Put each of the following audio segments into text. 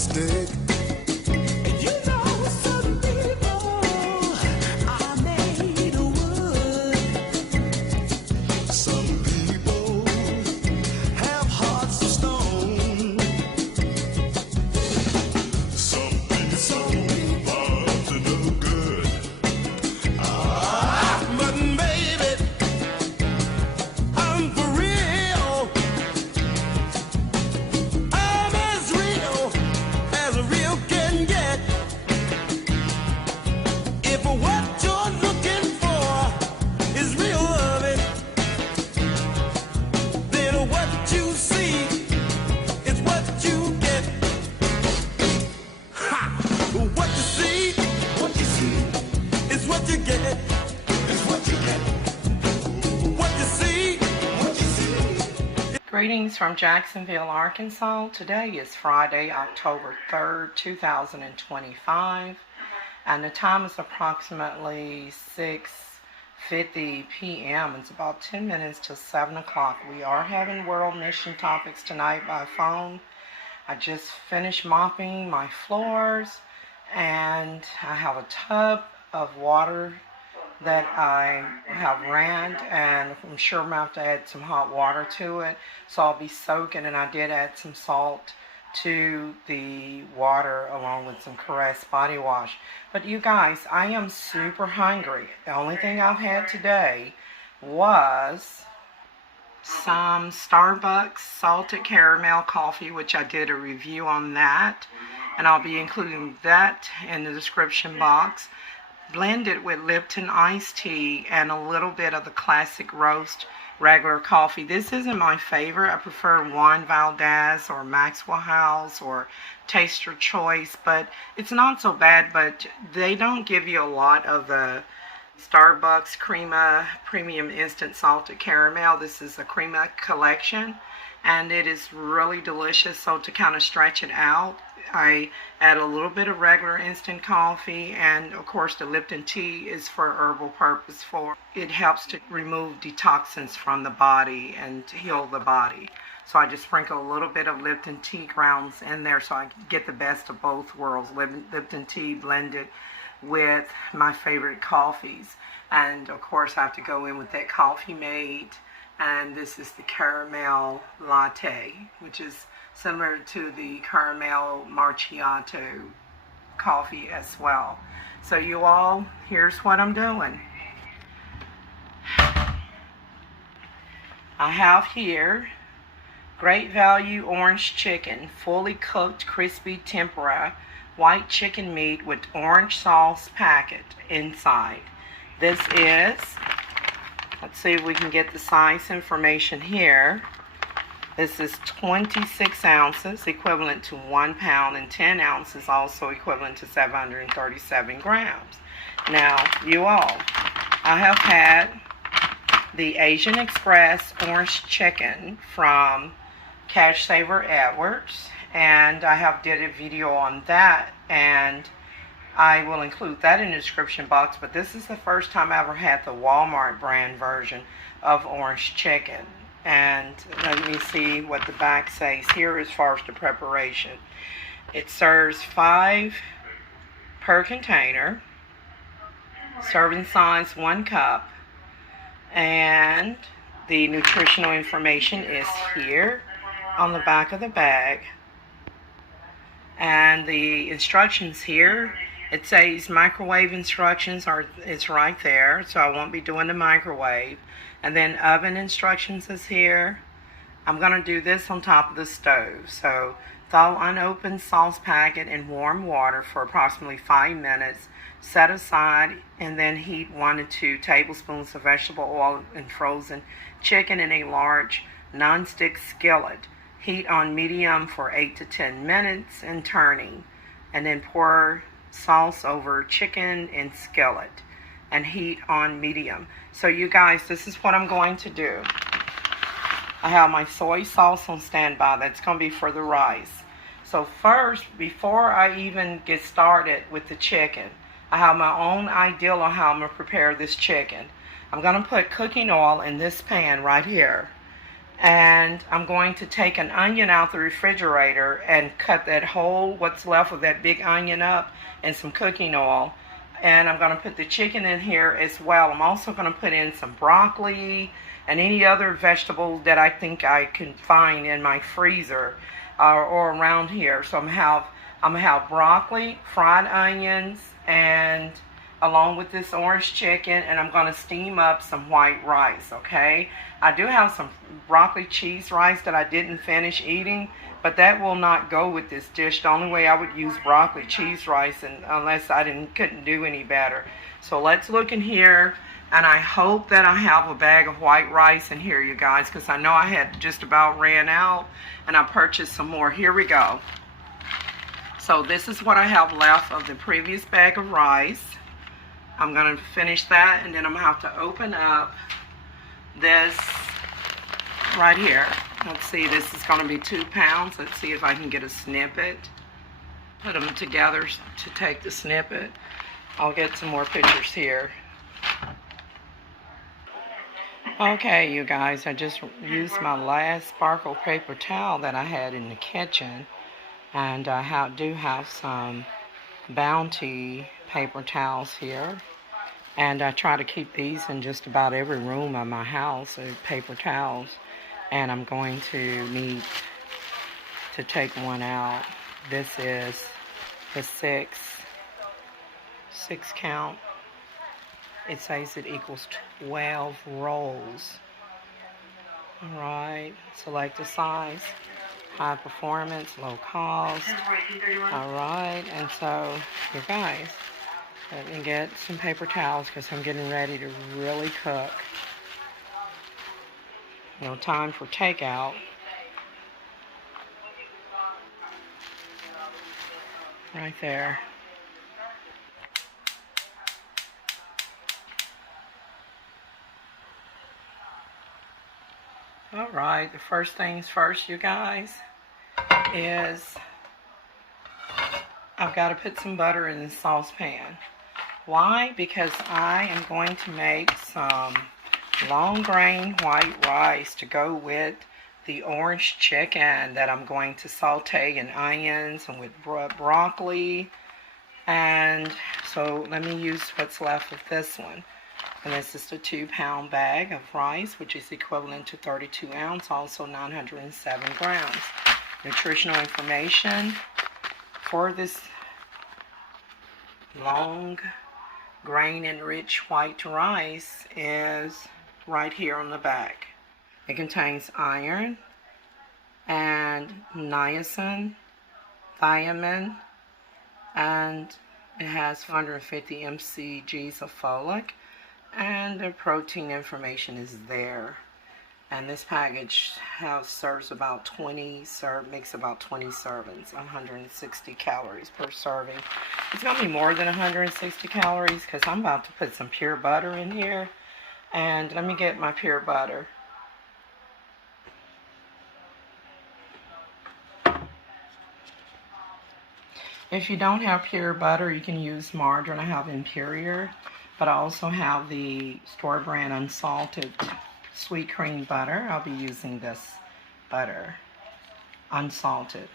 stick. And you know some people are made of wood. Some people have hearts of stone. Some people are up to no good. But baby, I'm for real. I'm as a real can get. If what you're looking for is real loving, then what you see is what you get. Ha! What you see is what you get. Is what you get. What you see, what you see. Greetings from Jacksonville, Arkansas. Today is Friday, October 3rd, 2025, and the time is approximately 6:50 p.m. It's about 10 minutes till 7 o'clock. We are having world mission topics tonight by phone. I just finished mopping my floors, and I have a tub of water that I have ran, and I'm sure I'm going to have to add some hot water to it, so I'll be soaking. And I did add some salt to the water along with some Caress body wash. But you guys, I am super hungry. The only thing I've had today was some Starbucks salted caramel coffee, which I did a review on that, and I'll be including that in the description box. Blended with Lipton iced tea and a little bit of the classic roast regular coffee. This isn't my favorite. I prefer Juan Valdez or Maxwell House or Taster Choice, but it's not so bad. But they don't give you a lot of the Starbucks Crema Premium Instant Salted Caramel. This is a Crema collection, and it is really delicious. So to kind of stretch it out, I add a little bit of regular instant coffee, and of course the Lipton tea is for herbal purpose. It helps to remove detoxins from the body and to heal the body. So I just sprinkle a little bit of Lipton tea grounds in there so I can get the best of both worlds. Lipton tea blended with my favorite coffees, and of course I have to go in with that Coffee Mate, and this is the caramel latte, which is similar to the caramel macchiato coffee as well. So you all, here's what I'm doing. I have here Great Value orange chicken, fully cooked crispy tempura, white chicken meat with orange sauce packet inside. This is, let's see if we can get the size information here. This is 26 ounces, equivalent to 1 pound, and 10 ounces, also equivalent to 737 grams. Now, you all, I have had the Asian Express orange chicken from Cash Saver Edwards, and I have did a video on that, and I will include that in the description box. But this is the first time I ever had the Walmart brand version of orange chicken. And let me see what the back says here as far as the preparation. It serves 5 per container, serving size 1 cup, and the nutritional information is here on the back of the bag. And the instructions here, it says microwave instructions it's right there, so I won't be doing the microwave. And then oven instructions is here. I'm going to do this on top of the stove. So thaw unopened sauce packet in warm water for approximately 5 minutes. Set aside, and then heat 1 to 2 tablespoons of vegetable oil and frozen chicken in a large non-stick skillet. Heat on medium for 8 to 10 minutes and turning. And then pour sauce over chicken in skillet and heat on medium. So you guys, this is what I'm going to do. I have my soy sauce on standby. That's going to be for the rice. So first, before I even get started with the chicken, I have my own idea on how I'm going to prepare this chicken. I'm going to put cooking oil in this pan right here. And I'm going to take an onion out the refrigerator and cut that whole, what's left of that big onion up in some cooking oil. And I'm going to put the chicken in here as well. I'm also going to put in some broccoli and any other vegetable that I think I can find in my freezer or around here. So I'm gonna have broccoli, fried onions, and along with this orange chicken, and I'm gonna steam up some white rice, okay? I do have some broccoli cheese rice that I didn't finish eating, but that will not go with this dish. The only way I would use broccoli cheese rice, and unless I couldn't do any better. So let's look in here, and I hope that I have a bag of white rice in here, you guys, because I know I had just about ran out, and I purchased some more. Here we go. So this is what I have left of the previous bag of rice. I'm going to finish that, and then I'm going to have to open up this right here. Let's see, this is going to be 2 pounds. Let's see if I can get a snippet. Put them together to take the snippet. I'll get some more pictures here. Okay, you guys, I just used my last sparkle paper towel that I had in the kitchen. And I do have some Bounty paper towels here. And I try to keep these in just about every room of my house, paper towels. And I'm going to need to take one out. This is the six count. It says it equals 12 rolls. Alright, select the size. High performance, low cost. Alright, and so, you guys, let me get some paper towels because I'm getting ready to really cook. No time for takeout. Right there. Alright, the first things first, you guys, is I've got to put some butter in the saucepan. Why? Because I am going to make some long grain white rice to go with the orange chicken that I'm going to saute in onions and with broccoli. And so let me use what's left of this one. And this is the 2-pound bag of rice, which is equivalent to 32 ounces, also 907 grams. Nutritional information for this long grain enriched white rice is right here on the back. It contains iron and niacin, thiamine, and it has 150 mcgs of folic. And the protein information is there. And this package serves about 20, makes about 20 servings, 160 calories per serving. It's going to be more than 160 calories because I'm about to put some pure butter in here. And let me get my pure butter. If you don't have pure butter, you can use margarine. I have Imperial. But I also have the store brand unsalted sweet cream butter. I'll be using this butter, unsalted.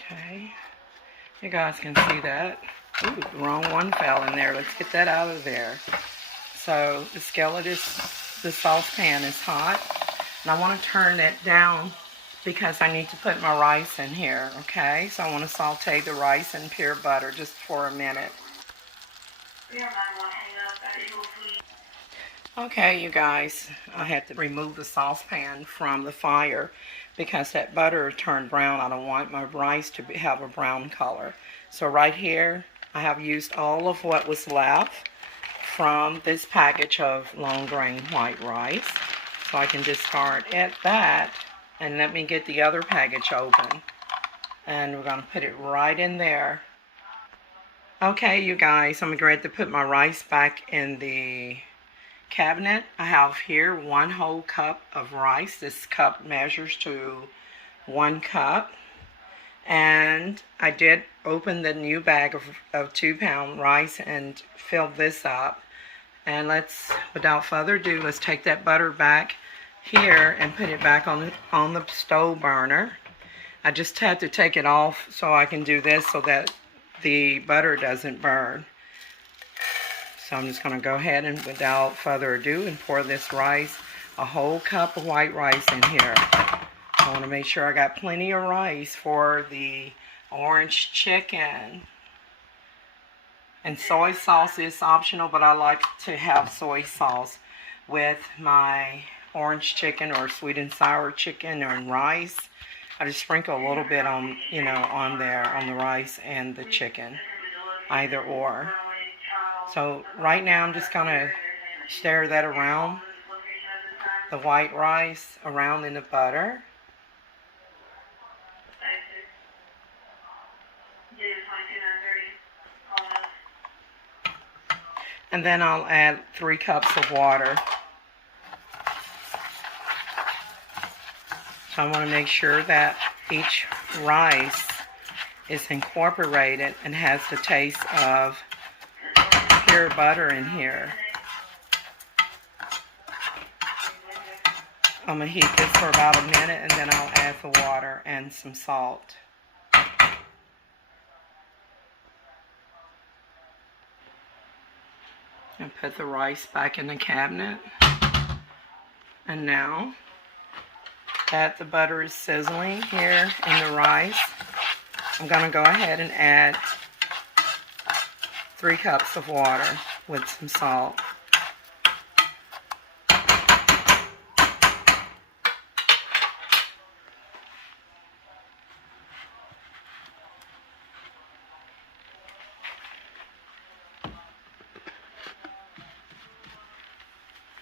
Okay, you guys can see that. Ooh, the wrong one fell in there. Let's get that out of there. So the skillet the saucepan is hot, and I want to turn it down because I need to put my rice in here, okay? So I want to saute the rice in pure butter just for a minute. Okay, you guys, I had to remove the saucepan from the fire because that butter turned brown. I don't want my rice to have a brown color. So right here, I have used all of what was left from this package of long grain white rice. So I can just start at that, and let me get the other package open. And we're going to put it right in there. Okay, you guys, I'm ready to put my rice back in the cabinet. I have here 1 whole cup of rice. This cup measures to 1 cup. And I did open the new bag of 2-pound rice and filled this up. And without further ado, let's take that butter back here and put it back on the stove burner. I just had to take it off so I can do this so that the butter doesn't burn. So I'm just going to go ahead and without further ado and pour this rice, a whole cup of white rice in here. I want to make sure I got plenty of rice for the orange chicken. And soy sauce is optional, but I like to have soy sauce with my orange chicken or sweet and sour chicken or rice. I just sprinkle a little bit on, on there, on the rice and the chicken, either or. So right now I'm just going to stir that around, the white rice around in the butter. And then I'll add 3 cups of water. So I want to make sure that each rice is incorporated and has the taste of pure butter in here. I'm going to heat this for about a minute and then I'll add the water and some salt. And put the rice back in the cabinet. And now that the butter is sizzling here in the rice, I'm going to go ahead and add 3 cups of water with some salt.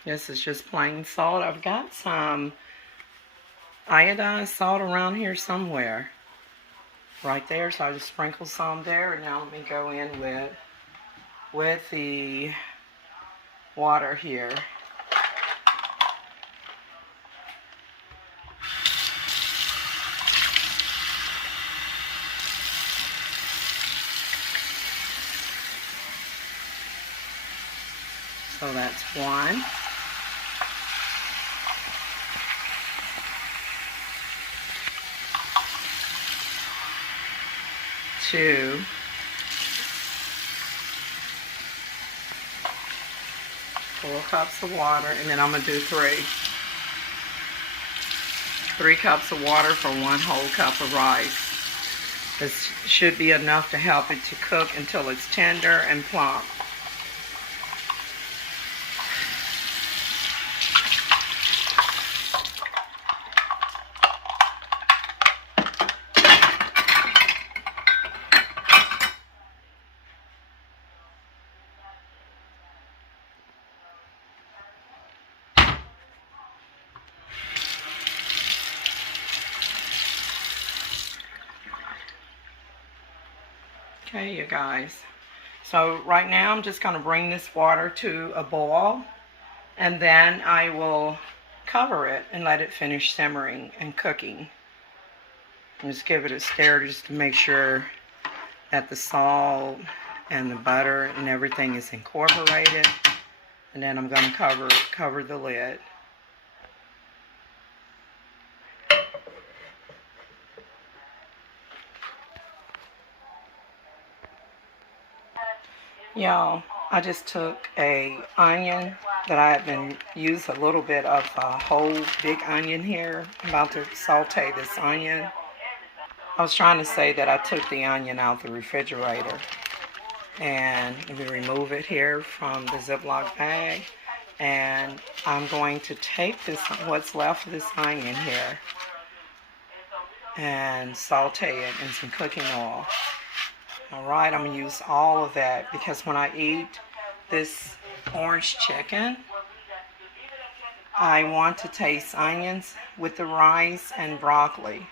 This is just plain salt. I've got some iodized salt around here somewhere. Right there, so I just sprinkle some there. And now let me go in with the water here. So that's 1. 2. 4 cups of water, and then I'm going to do 3. 3 cups of water for 1 whole cup of rice. This should be enough to help it to cook until it's tender and plump. Okay, you guys. So right now I'm just going to bring this water to a boil, and then I will cover it and let it finish simmering and cooking. And just give it a stir just to make sure that the salt and the butter and everything is incorporated. And then I'm going to cover the lid. Y'all, I just took a onion that I had been used a little bit of a whole big onion here. I'm about to saute this onion. I was trying to say that I took the onion out the refrigerator. And let me remove it here from the Ziploc bag. And I'm going to take this, what's left of this onion here, and saute it in some cooking oil. Alright, I'm going to use all of that because when I eat this orange chicken, I want to taste onions with the rice and broccoli.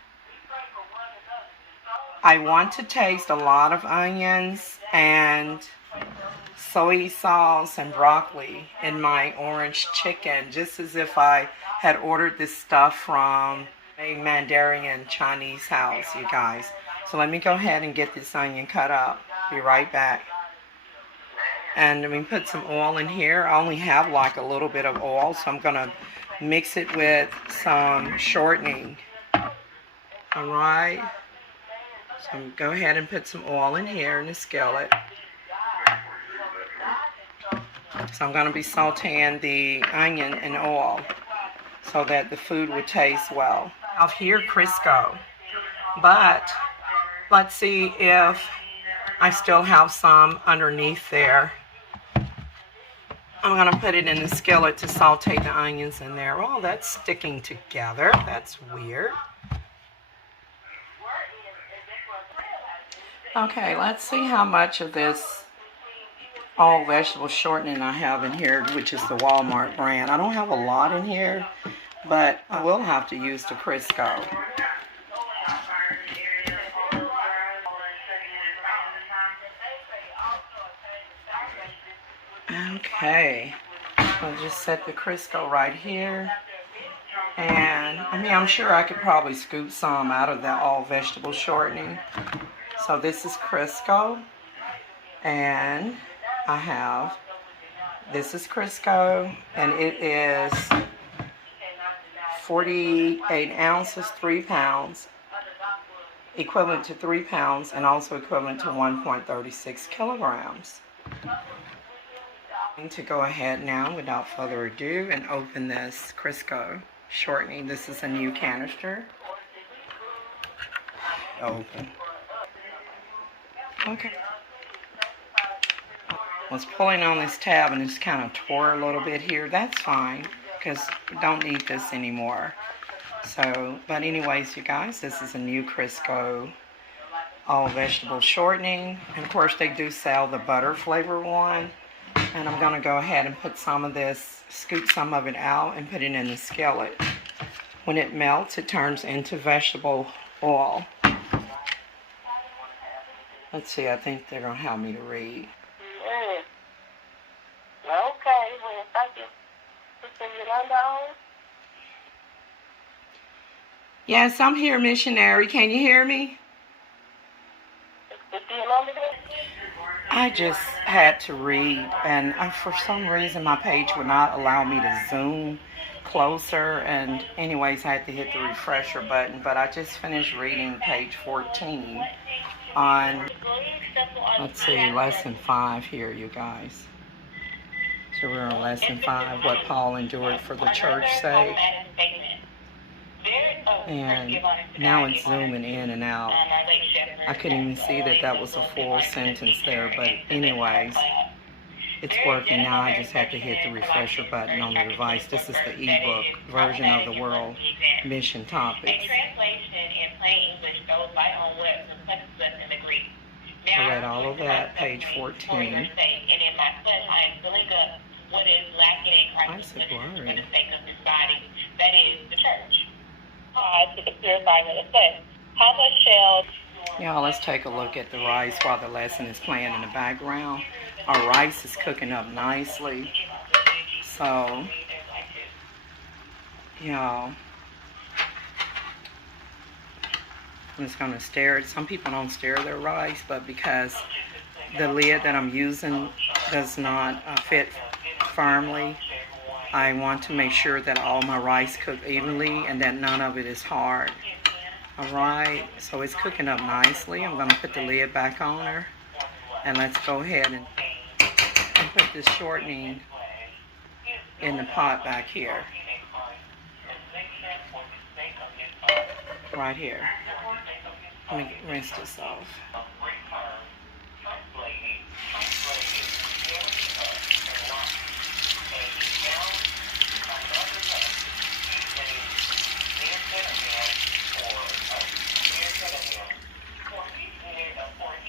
I want to taste a lot of onions and soy sauce and broccoli in my orange chicken, just as if I had ordered this stuff from a Mandarin Chinese house, you guys. So let me go ahead and get this onion cut up. Be right back. And let me put some oil in here. I only have like a little bit of oil, so I'm going to mix it with some shortening. Alright. So go ahead and put some oil in here in the skillet. So I'm going to be sauteing the onion in oil so that the food would taste well. I've here Crisco, but let's see if I still have some underneath there. I'm going to put it in the skillet to saute the onions in there. Oh, that's sticking together. That's weird. Okay, let's see how much of this all vegetable shortening I have in here, which is the Walmart brand. I don't have a lot in here, but I will have to use the Crisco. Okay, I'll just set the Crisco right here. And I mean, I'm sure I could probably scoop some out of that all vegetable shortening. So this is Crisco, and I have, this is Crisco, and it is 48 ounces, 3 pounds, equivalent to 3 pounds, and also equivalent to 1.36 kilograms. I'm going to go ahead now, without further ado, and open this Crisco shortening. This is a new canister. Open. Okay. I was pulling on this tab and it's kind of tore a little bit here. That's fine, because you don't need this anymore. So, but anyways, you guys, this is a new Crisco all vegetable shortening. And of course, they do sell the butter flavor one. And I'm going to go ahead and put some of this, scoop some of it out and put it in the skillet. When it melts, it turns into vegetable oil. Let's see, I think they're going to have me to read. Okay, well, thank you. Yes, I'm here, missionary. Can you hear me? I just had to read, and for some reason my page would not allow me to zoom closer, and anyways I had to hit the refresher button. But I just finished reading page 14 on, let's see, lesson 5 here, you guys. So we're on lesson 5, what Paul endured for the church's sake. And now it's zooming in and out. I couldn't even see that that was a full sentence there, but anyways, it's working now. I just had to hit the refresher button on the device. This is the ebook version of the World Mission Topics. I read all of that, page 14. I said, blurry. To the purifying of the flesh. How much shall... Y'all, let's take a look at the rice while the lesson is playing in the background. Our rice is cooking up nicely. So, y'all, I'm just going to stir it. Some people don't stir their rice, but because the lid that I'm using does not fit firmly, I want to make sure that all my rice cook evenly and that none of it is hard. Alright, so it's cooking up nicely. I'm going to put the lid back on her. And let's go ahead and put this shortening in the pot back here. Right here. Let me rinse this off.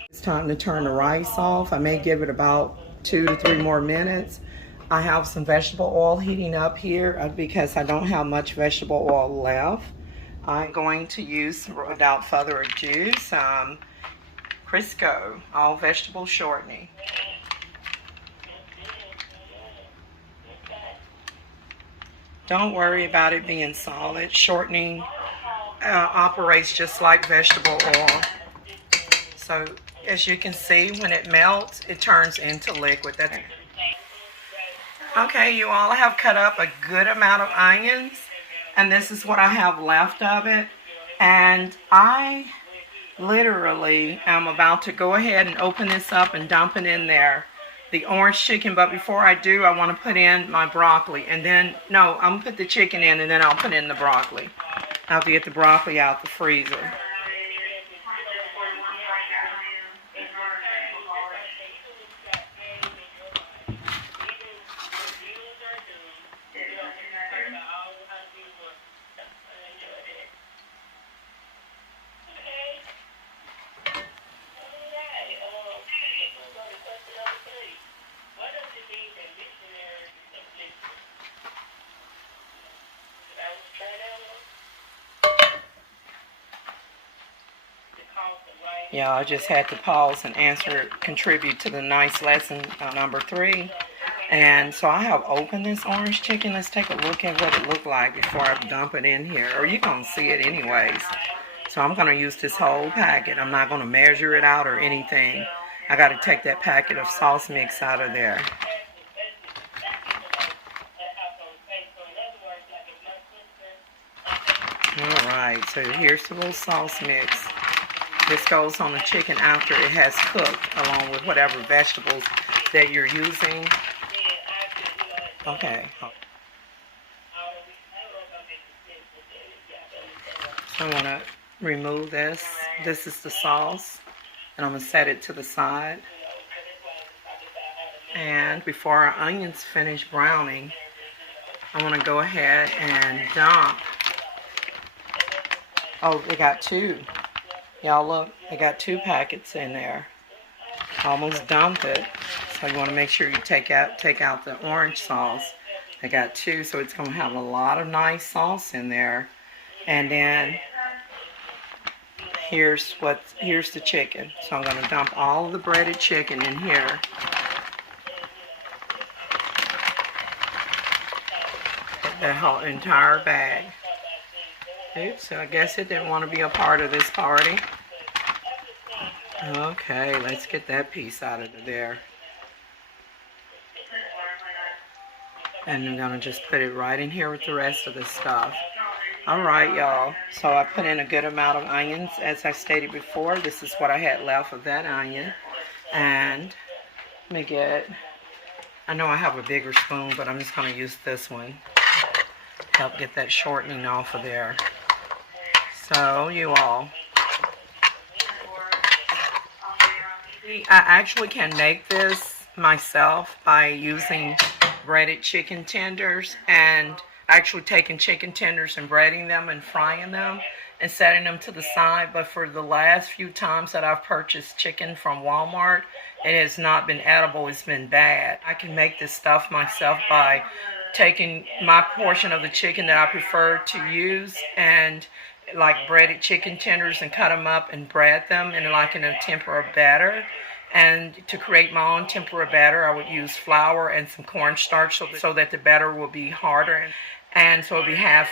It's time to turn the rice off. I may give it about 2 to 3 more minutes. I have some vegetable oil heating up here because I don't have much vegetable oil left. I'm going to use, without further ado, some Crisco all vegetable shortening. Don't worry about it being solid. Shortening operates just like vegetable oil. So as you can see, when it melts, it turns into liquid. Okay, you all, I have cut up a good amount of onions, and this is what I have left of it. And I literally am about to go ahead and open this up and dump it in there, the orange chicken. But before I do, I want to put in my broccoli, and then, no, I'm going to put the chicken in, and then I'll put in the broccoli. I have to get the broccoli out the freezer. Yeah, I just had to pause and contribute to the nice lesson number 3. And so I have opened this orange chicken. Let's take a look at what it looked like before I dump it in here. Or you're going to see it anyways. So I'm going to use this whole packet. I'm not going to measure it out or anything. I got to take that packet of sauce mix out of there. Alright, so here's the little sauce mix. This goes on the chicken after it has cooked, along with whatever vegetables that you're using. Okay. So I'm going to remove this. This is the sauce. And I'm going to set it to the side. And before our onions finish browning, I'm going to go ahead and dump. Oh, they got 2. Y'all look, they got 2 packets in there. Almost dumped it. So you want to make sure you take out the orange sauce. They got 2, so it's going to have a lot of nice sauce in there. And then here's the chicken. So I'm going to dump all of the breaded chicken in here. That whole entire bag. Oops, so I guess it didn't want to be a part of this party. Okay, let's get that piece out of there. And I'm going to just put it right in here with the rest of the stuff. Alright, y'all. So I put in a good amount of onions. As I stated before, this is what I had left of that onion. And let me I know I have a bigger spoon, but I'm just going to use this one. Help get that shortening off of there. So, you all, I actually can make this myself by using breaded chicken tenders, and actually taking chicken tenders and breading them and frying them and setting them to the side. But for the last few times that I've purchased chicken from Walmart, it has not been edible. It's been bad. I can make this stuff myself by taking my portion of the chicken that I prefer to use and like breaded chicken tenders and cut them up and bread them in a tempura batter. And to create my own tempura batter, I would use flour and some cornstarch so that the batter will be harder. And so it would be half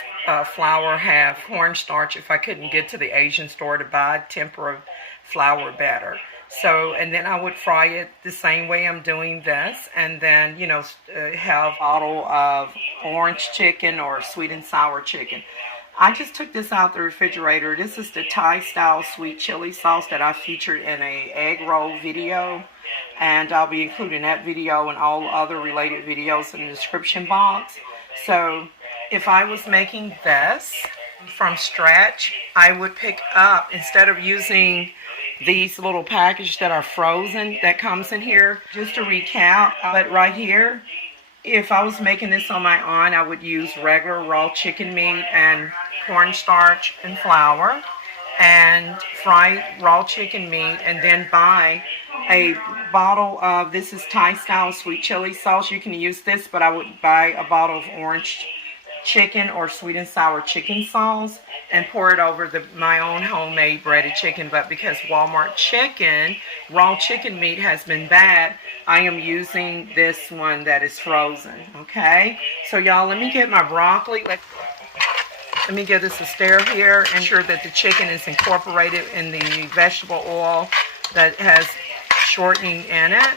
flour, half cornstarch if I couldn't get to the Asian store to buy tempura flour batter. So, and then I would fry it the same way I'm doing this, and then, have a bottle of orange chicken or sweet and sour chicken. I just took this out the refrigerator. This is the Thai style sweet chili sauce that I featured in a egg roll video, and I'll be including that video and all other related videos in the description box. So if I was making this from scratch, I would pick up, instead of using these little packages that are frozen that comes in here, just to recap, but right here, if I was making this on my own, I would use regular raw chicken meat and cornstarch and flour and fry raw chicken meat, and then buy a bottle of, this is Thai style sweet chili sauce. You can use this, but I would buy a bottle of orange chicken or sweet and sour chicken sauce and pour it over my own homemade breaded chicken. But because Walmart chicken, raw chicken meat has been bad, I am using this one that is frozen. Okay, so y'all, let me get my broccoli. Let me give this a stir here and ensure that the chicken is incorporated in the vegetable oil that has shortening in it.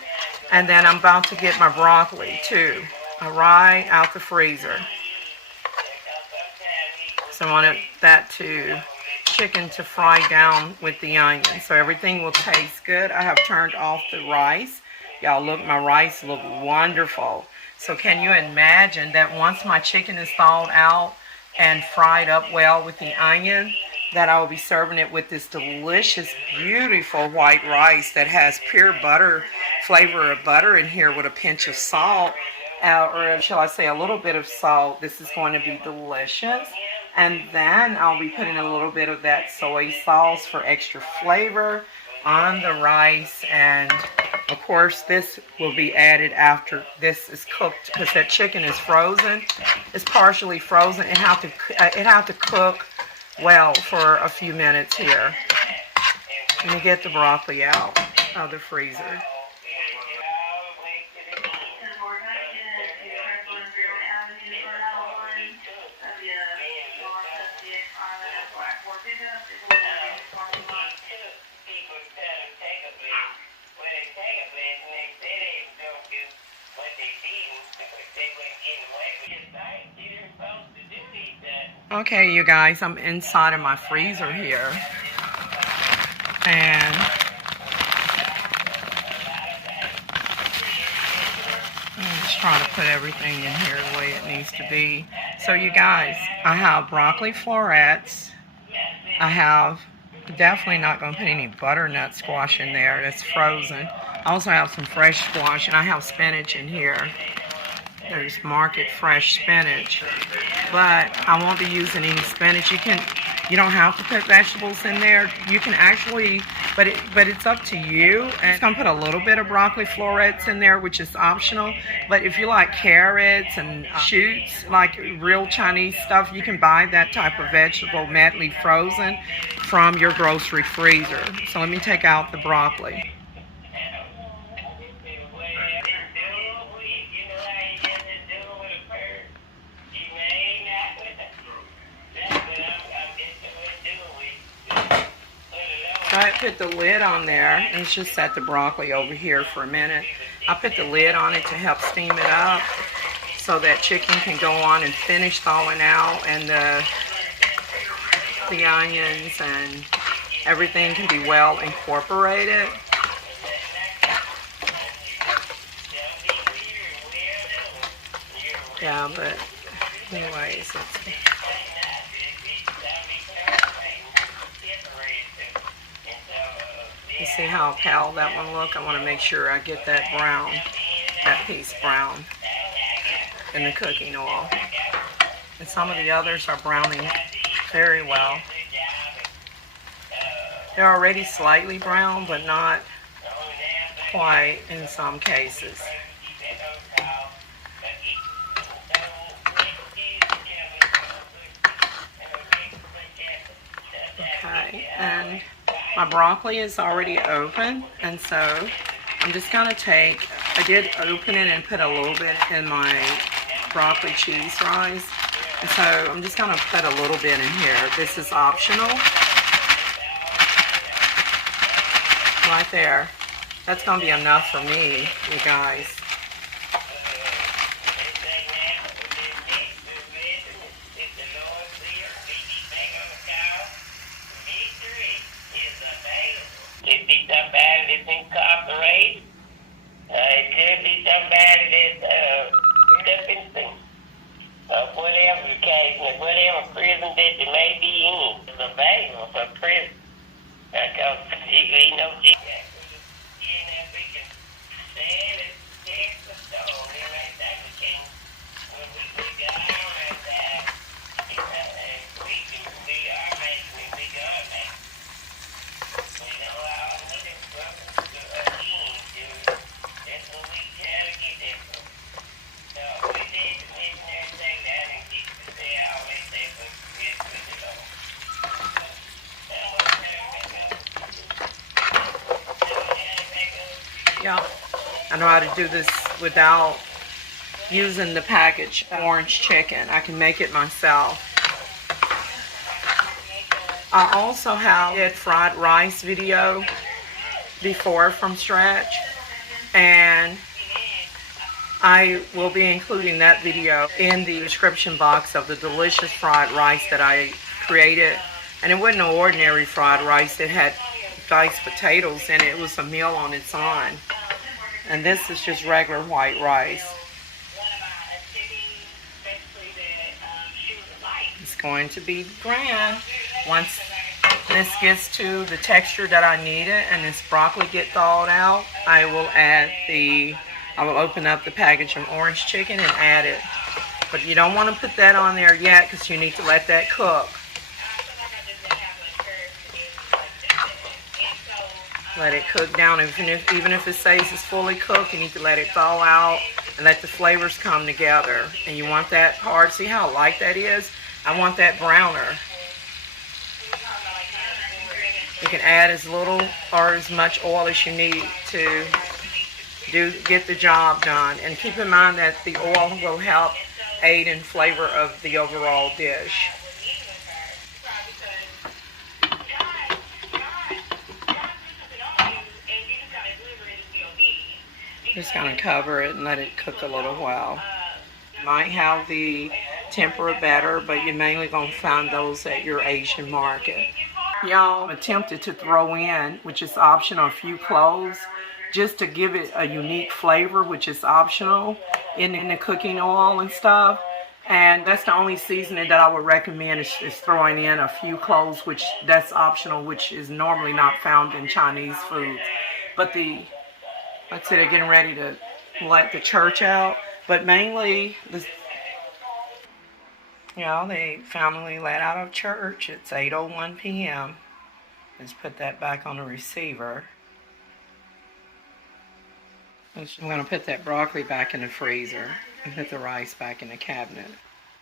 And then I'm about to get my broccoli too, right out the freezer. So I wanted that chicken to fry down with the onion, so everything will taste good. I have turned off the rice. Y'all look, my rice look wonderful. So can you imagine that once my chicken is thawed out and fried up well with the onion, that I will be serving it with this delicious, beautiful white rice that has pure butter, flavor of butter in here with a pinch of salt, or shall I say a little bit of salt. This is going to be delicious. And then I'll be putting a little bit of that soy sauce for extra flavor on the rice. And of course, this will be added after this is cooked, because that chicken is frozen. It's partially frozen. It have to cook well for a few minutes here. Let me get the broccoli out of the freezer. Okay, you guys, I'm inside of my freezer here, and I'm just trying to put everything in here the way it needs to be. So you guys, I have broccoli florets. I have definitely not going to put any butternut squash in there. That's frozen. I also have some fresh squash, and I have spinach in here. There's market fresh spinach, but I won't be using any spinach. You don't have to put vegetables in there. You can actually, but it's up to you. And I'm gonna put a little bit of broccoli florets in there, which is optional. But if you like carrots and shoots, like real Chinese stuff, you can buy that type of vegetable medley frozen from your grocery freezer. So let me take out the broccoli. I put the lid on there. Let's just set the broccoli over here for a minute. I put the lid on it to help steam it up so that chicken can go on and finish thawing out, and the onions and everything can be well incorporated. Yeah, but anyways, let's see. You see how pale that one look? I want to make sure I get that brown, that piece brown in the cooking oil. And some of the others are browning very well. They're already slightly brown, but not quite in some cases. Okay, and my broccoli is already open, and so I'm just going to take, I did open it and put a little bit in my broccoli cheese fries, and so I'm just going to put a little bit in here. This is optional. Right there. That's going to be enough for me, you guys. Could be somebody that's incarcerated. It could be somebody that's stuck in whatever the case, whatever prison that they may be in. It's available for prison. Because he knows Jesus. Yeah, I know how to do this without using the packaged orange chicken. I can make it myself. I also have a fried rice video before from scratch, and I will be including that video in the description box of the delicious fried rice that I created. And it wasn't an ordinary fried rice. It had diced potatoes in it. It was a meal on its own. And this is just regular white rice. It's going to be grand. Once this gets to the texture that I need it and this broccoli get thawed out, I will open up the package of orange chicken and add it. But you don't want to put that on there yet because you need to let that cook. Let it cook down. Even if it says it's fully cooked, you need to let it thaw out and let the flavors come together. And you want that hard. See how light that is? I want that browner. You can add as little or as much oil as you need to get the job done. And keep in mind that the oil will help aid in flavor of the overall dish. Just going to cover it and let it cook a little while. You might have the tempura better, but you're mainly going to find those at your Asian market. Y'all attempted to throw in, which is optional, a few cloves just to give it a unique flavor, which is optional in the cooking oil and stuff. And that's the only seasoning that I would recommend is throwing in a few cloves, which that's optional, which is normally not found in Chinese food. But like I said, they're getting ready to let the church out. But mainly, they finally let out of church. It's 8:01 p.m. Let's put that back on the receiver. I'm going to put that broccoli back in the freezer and put the rice back in the cabinet.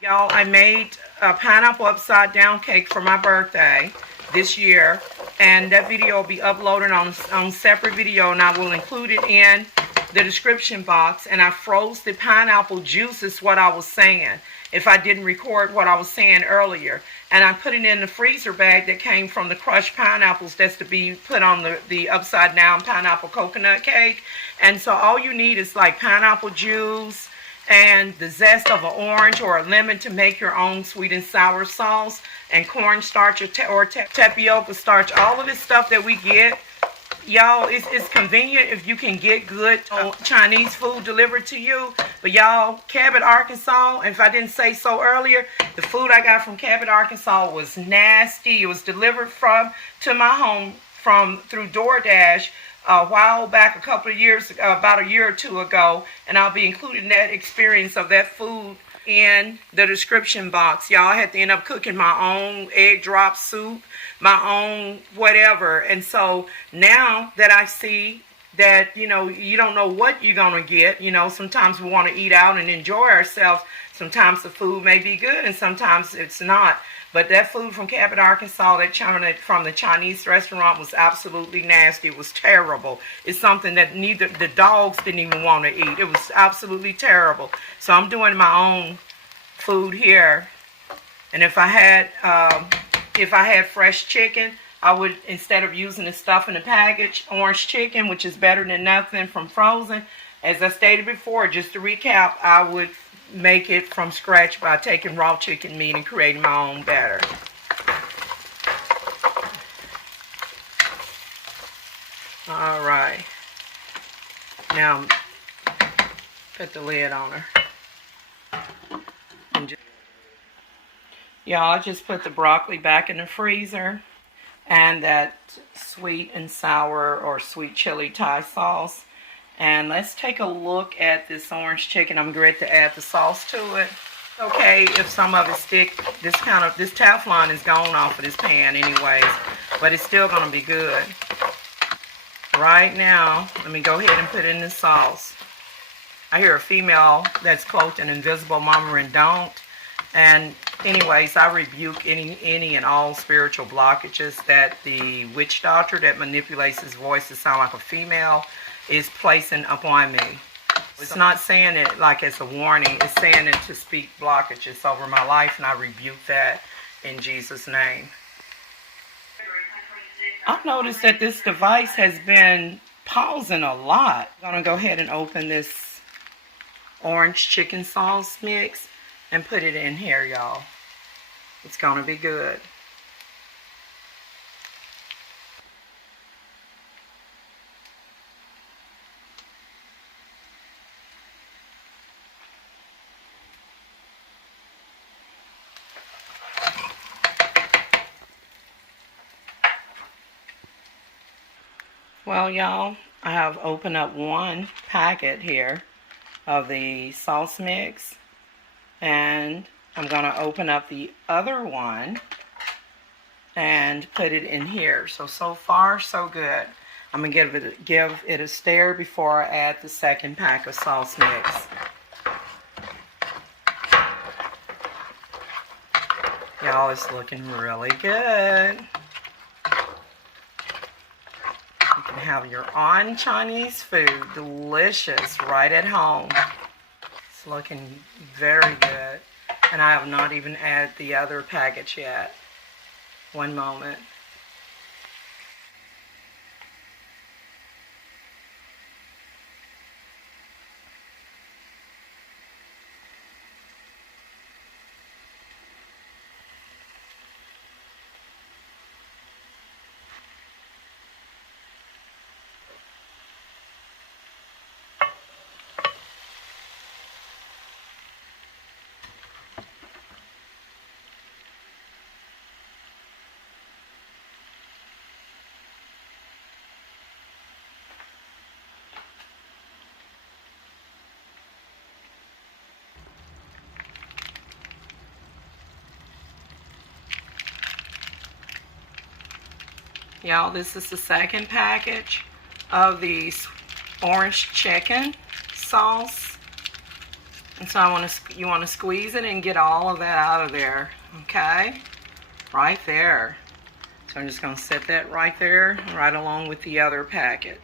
Y'all, I made a pineapple upside down cake for my birthday this year, and that video will be uploaded on separate video, and I will include it in the description box. And I froze the pineapple juice, is what I was saying, if I didn't record what I was saying earlier. And I put it in the freezer bag that came from the crushed pineapples that's to be put on the upside down pineapple coconut cake. And so all you need is like pineapple juice and the zest of an orange or a lemon to make your own sweet and sour sauce, and cornstarch or tapioca starch. All of this stuff that we get, y'all, it's convenient if you can get good Chinese food delivered to you. But y'all, Cabot, Arkansas, and if I didn't say so earlier, the food I got from Cabot, Arkansas was nasty. It was delivered to my home through DoorDash a while back, a couple of years, about a year or two ago, and I'll be including that experience of that food in the description box. Y'all, I had to end up cooking my own egg drop soup, my own whatever. And so now that I see that, you don't know what you're going to get. Sometimes we want to eat out and enjoy ourselves. Sometimes the food may be good and sometimes it's not. But that food from Cabot, Arkansas, from the Chinese restaurant was absolutely nasty. It was terrible. It's something that the dogs didn't even want to eat. It was absolutely terrible. So I'm doing my own food here. And if I had fresh chicken, I would, instead of using the stuff in the package, orange chicken, which is better than nothing from frozen. As I stated before, just to recap, I would make it from scratch by taking raw chicken meat and creating my own batter. All right. Now, put the lid on her. Y'all, I just put the broccoli back in the freezer and that sweet and sour or sweet chili Thai sauce. And let's take a look at this orange chicken. I'm ready to add the sauce to it. Okay, if some of it stick, this Teflon is gone off of this pan anyways, but it's still gonna be good. Right now, let me go ahead and put in the sauce. I hear a female that's cloaked in invisible murmuring, don't. And anyways, I rebuke any and all spiritual blockages that the witch doctor that manipulates his voice to sound like a female is placing upon me. It's not saying it like as a warning. It's saying it to speak blockages over my life, and I rebuke that in Jesus' name. I've noticed that this device has been pausing a lot. I'm gonna go ahead and open this orange chicken sauce mix and put it in here, y'all. It's gonna be good. Well, y'all, I have opened up one packet here of the sauce mix, and I'm going to open up the other one and put it in here. So far, so good. I'm going to give it a stir before I add the second pack of sauce mix. Y'all, it's looking really good. You can have your own Chinese food, delicious, right at home. It's looking very good. And I have not even added the other package yet. One moment. Y'all, this is the second package of the orange chicken sauce. And so you want to squeeze it and get all of that out of there, okay? Right there. So I'm just going to set that right there, right along with the other packet.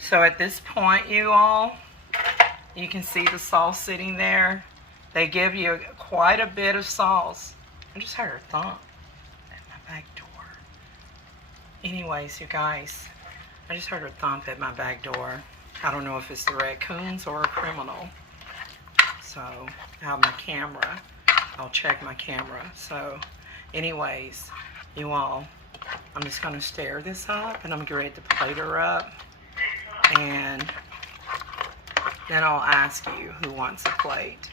So at this point, you all, you can see the sauce sitting there. They give you quite a bit of sauce. I just heard a thump at my back door. Anyways, you guys, I just heard a thump at my back door. I don't know if it's the raccoons or a criminal. So I have my camera. I'll check my camera. So anyways, you all, I'm just going to stir this up and I'm going to get ready to plate her up. And then I'll ask you who wants a plate.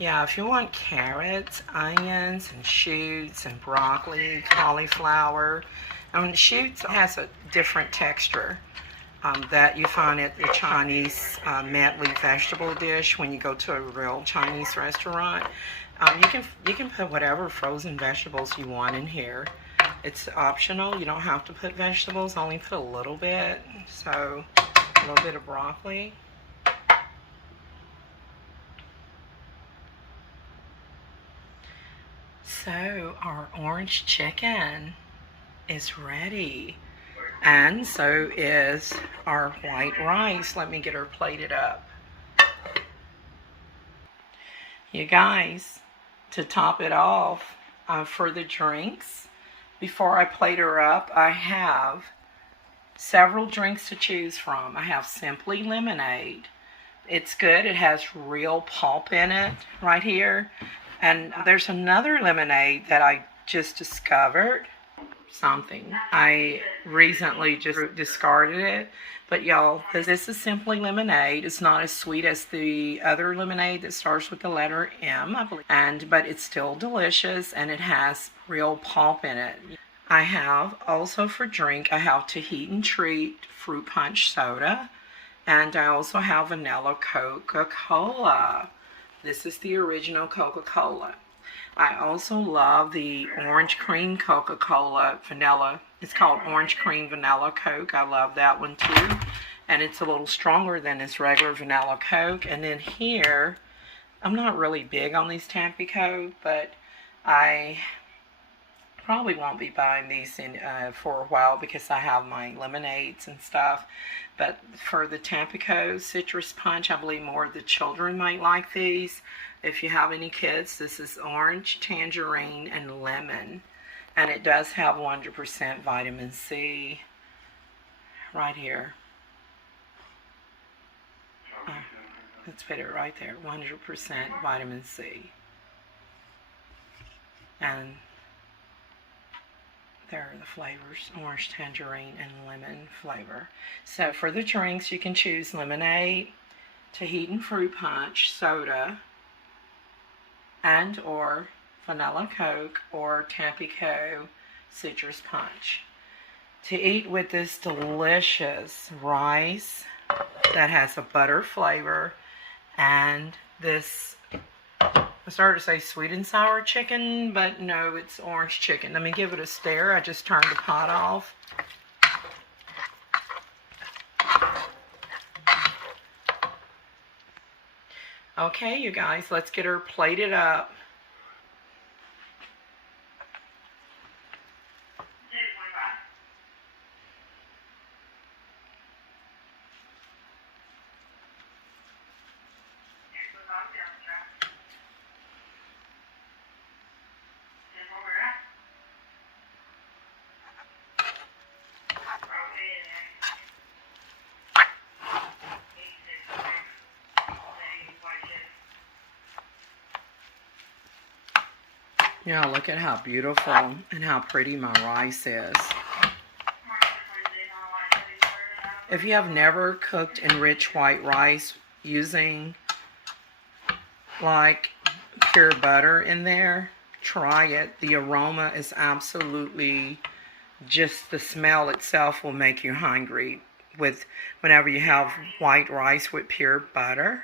Yeah, if you want carrots, onions, and shoots, and broccoli, cauliflower. I mean, shoots has a different texture that you find at the Chinese medley vegetable dish when you go to a real Chinese restaurant. You can put whatever frozen vegetables you want in here. It's optional. You don't have to put vegetables. Only put a little bit. So a little bit of broccoli. So our orange chicken is ready, and so is our white rice. Let me get her plated up. You guys, to top it off, for the drinks, before I plate her up, I have several drinks to choose from. I have Simply Lemonade. It's good. It has real pulp in it right here. And there's another lemonade that I just discovered. Something. I recently just discarded it. But y'all, this is Simply Lemonade. It's not as sweet as the other lemonade that starts with the letter M, I believe. But it's still delicious, and it has real pulp in it. I have also for drink, I have To Heat and Treat fruit punch soda. And I also have vanilla Coca-Cola. This is the original Coca-Cola. I also love the orange cream Coca-Cola vanilla. It's called Orange Cream Vanilla Coke. I love that one too. And it's a little stronger than this regular vanilla Coke. And then here, I'm not really big on these Tampico, but I probably won't be buying these in for a while because I have my lemonades and stuff. But for the Tampico Citrus Punch, I believe more of the children might like these. If you have any kids, this is orange, tangerine, and lemon. And it does have 100% vitamin C right here. Let's put it right there, 100% vitamin C. And there are the flavors, orange, tangerine, and lemon flavor. So for the drinks, you can choose lemonade, Tahitian fruit punch, soda, and or vanilla Coke or Tampico citrus punch. To eat with this delicious rice that has a butter flavor and this, I started to say sweet and sour chicken, but no, it's orange chicken. Let me give it a stir. I just turned the pot off. Okay, you guys, let's get her plated up. Yeah, look at how beautiful and how pretty my rice is. If you have never cooked enriched white rice using like pure butter in there, try it. The aroma is absolutely, just the smell itself will make you hungry with whenever you have white rice with pure butter.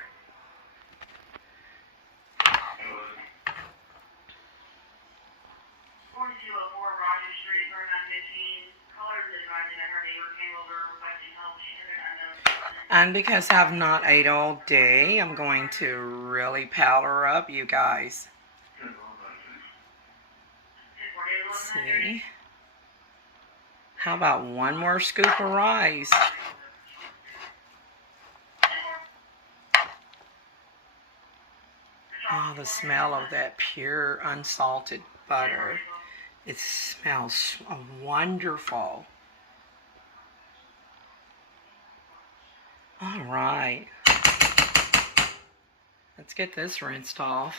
And because I've not ate all day, I'm going to really powder up, you guys. Let's see. How about one more scoop of rice? Oh, the smell of that pure unsalted butter. It smells wonderful. All right. Let's get this rinsed off.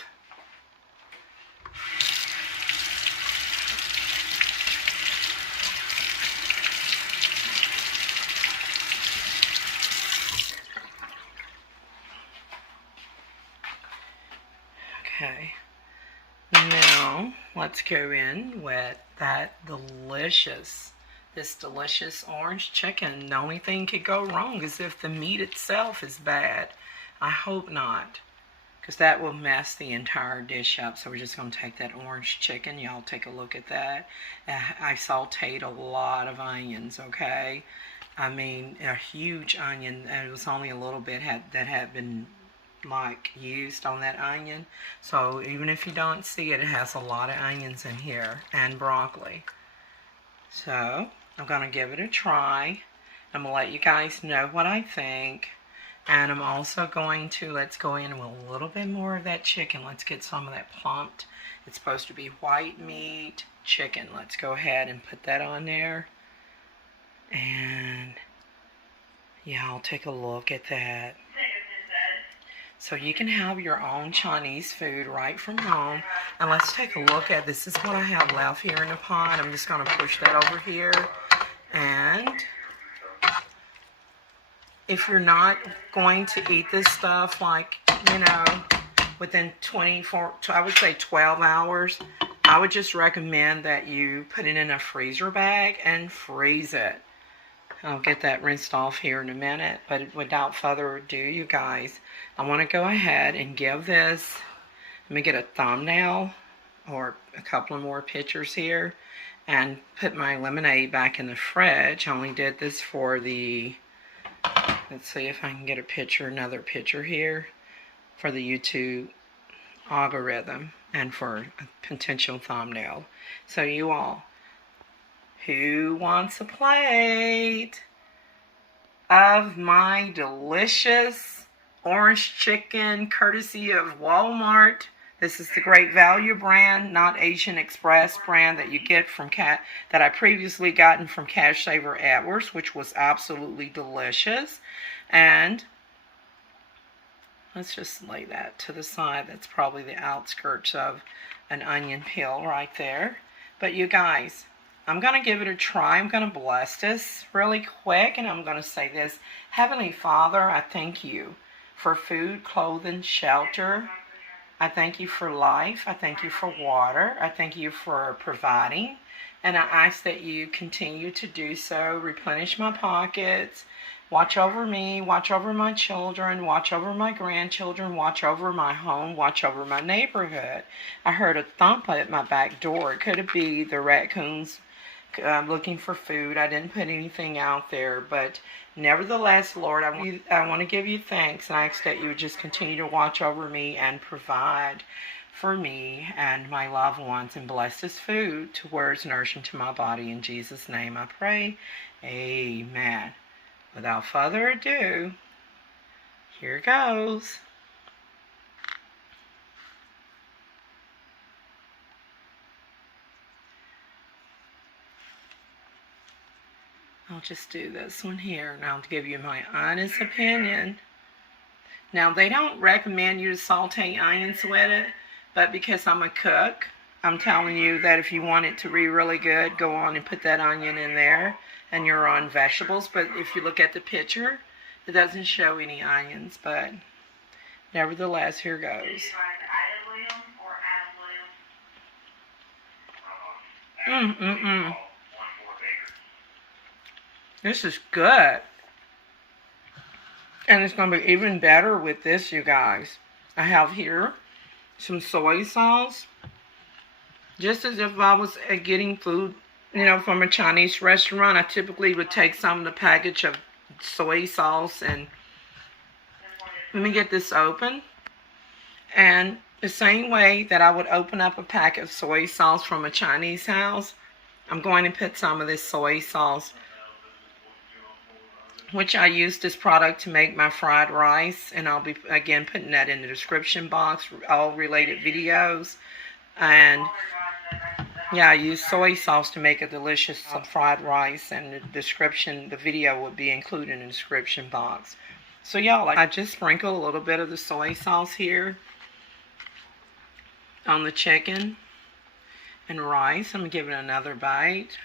Okay. Now, let's go in with this delicious orange chicken. The only thing could go wrong is if the meat itself is bad. I hope not, because that will mess the entire dish up. So we're just going to take that orange chicken. Y'all take a look at that. I sauteed a lot of onions, okay? I mean, a huge onion, and it was only a little bit that had been like used on that onion. So even if you don't see it, it has a lot of onions in here and broccoli. So I'm going to give it a try. I'm going to let you guys know what I think. And I'm also going to, let's go in with a little bit more of that chicken. Let's get some of that plumped. It's supposed to be white meat chicken. Let's go ahead and put that on there. And yeah, I'll take a look at that. So you can have your own Chinese food right from home. And let's take a look at, this is what I have left here in the pot. I'm just going to push that over here. And if you're not going to eat this stuff, like, you know, within 24, I would say 12 hours, I would just recommend that you put it in a freezer bag and freeze it. I'll get that rinsed off here in a minute, but without further ado, you guys, I want to go ahead and give this, let me get a thumbnail or a couple of more pictures here, and put my lemonade back in the fridge. I only did this for the, let's see if I can get a picture, another picture here, for the YouTube algorithm. and for a potential thumbnail. So you all, who wants a plate of my delicious orange chicken courtesy of Walmart? This is the Great Value brand, not Asian Express brand that you get from that I previously gotten from Cash Saver Edwards, which was absolutely delicious. And let's just lay that to the side. That's probably the outskirts of an onion peel right there. But you guys, I'm going to give it a try. I'm going to bless this really quick, and I'm going to say this. Heavenly Father, I thank you for food, clothing, shelter. I thank you for life. I thank you for water. I thank you for providing. And I ask that you continue to do so. Replenish my pockets. Watch over me. Watch over my children. Watch over my grandchildren. Watch over my home. Watch over my neighborhood. I heard a thump at my back door. It could be the raccoons looking for food. I didn't put anything out there, but nevertheless, Lord, I want to give you thanks, and I ask that you would just continue to watch over me and provide for me and my loved ones, and bless this food to where it's nourishing to my body. In Jesus' name I pray. Amen. Without further ado, here goes. I'll just do this one here now to give you my honest opinion. Now, they don't recommend you to saute onions with it, but because I'm a cook, I'm telling you that if you want it to be really good, go on and put that onion in there, and you're on vegetables. But if you look at the picture, it doesn't show any onions, but nevertheless, here goes. This is good. And it's going to be even better with this, you guys. I have here some soy sauce. Just as if I was getting food, from a Chinese restaurant. I typically would take some of the package of soy sauce, and let me get this open. And the same way that I would open up a pack of soy sauce from a Chinese house, I'm going to put some of this soy sauce, which I use this product to make my fried rice, and I'll be again putting that in the description box, all related videos. And yeah, I use soy sauce to make a delicious fried rice, and the video would be included in the description box. So y'all, I just sprinkle a little bit of the soy sauce here on the chicken and rice. I'm gonna give it another bite.